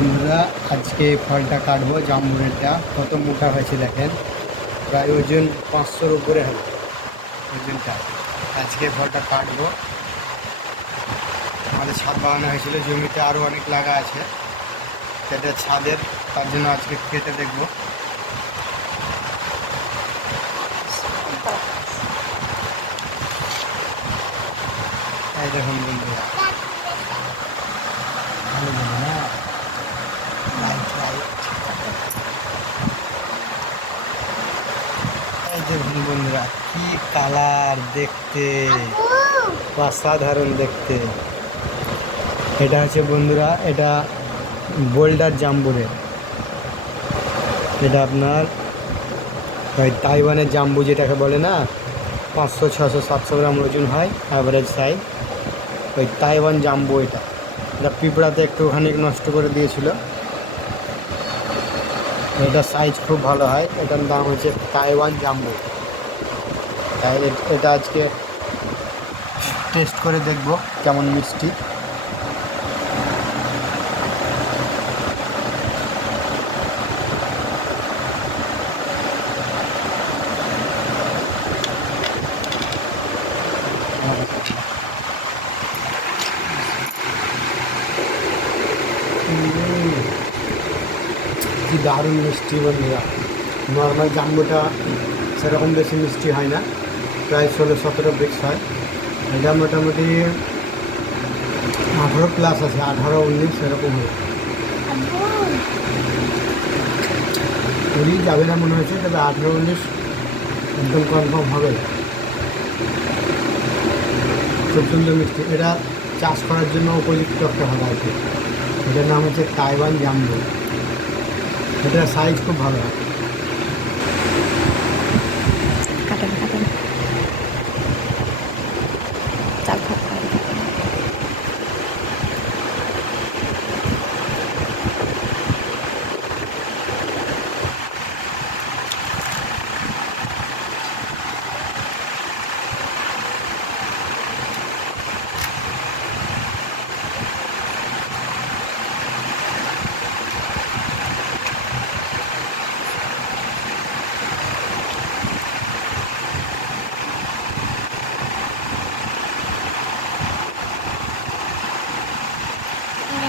বন্ধুরা আজকে এই ফলটা কাটবো। জাম্বুরেরটা কত মোটা হয়েছে দেখেন, প্রায় ওজন 500-র উপরে হবে ওজনটা। আজকে ফলটা কাটবো। আমাদের ছাদ বাগানো হয়েছিল, জমিতে আরও অনেক লাগা আছে, সেটা ছাদের, তার জন্য আজকে কেটে দেখবো। এই দেখুন বন্ধুরা, ভালো যাবে না, লাইট লাইট। এই দেখুন বন্ধুরা, কি কালার দেখতে, অসাধারণ দেখতে। এটা হচ্ছে বন্ধুরা, এটা বোল্ডার জাম্বুরে। এটা আপনার ওই তাইওয়ানের জাম্বু যেটাকে বলে না, 500, 600, 700 গ্রাম ওজন হয় অ্যাভারেজ সাইজ। ওই তাইওয়ান জাম্বু এটা। এটা পিঁপড়াতে একটুখানি নষ্ট করে দিয়েছিল। এটা সাইজ খুব ভালো হয়। এটার দাম হচ্ছে তাইওয়ান জাম্বু। তাই এটা আজকে টেস্ট করে দেখব কেমন মিষ্টি। কি দারুণ মিষ্টি বন্ধুরা। নর্মাল জাম্বুটা সেরকম বেশি মিষ্টি হয় না, প্রায় 16-17 ব্রিক্স হয়। এটা মোটামুটি 18+ আছে, 18-19 সেরকম হয়। কুড়ি যাবে না মনে হচ্ছে, তবে 18-19 একদম কনফার্ম হবে। খুব সুন্দর মিষ্টি। এটা চাষ করার জন্য উপযুক্ত একটা ভালো আছে। এটার নাম হচ্ছে তাইওয়ান জাম্বু। এটার সাইজ খুব ভালো হয়। কাটেন কাটেন চাল ভাত খাই।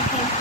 Okay.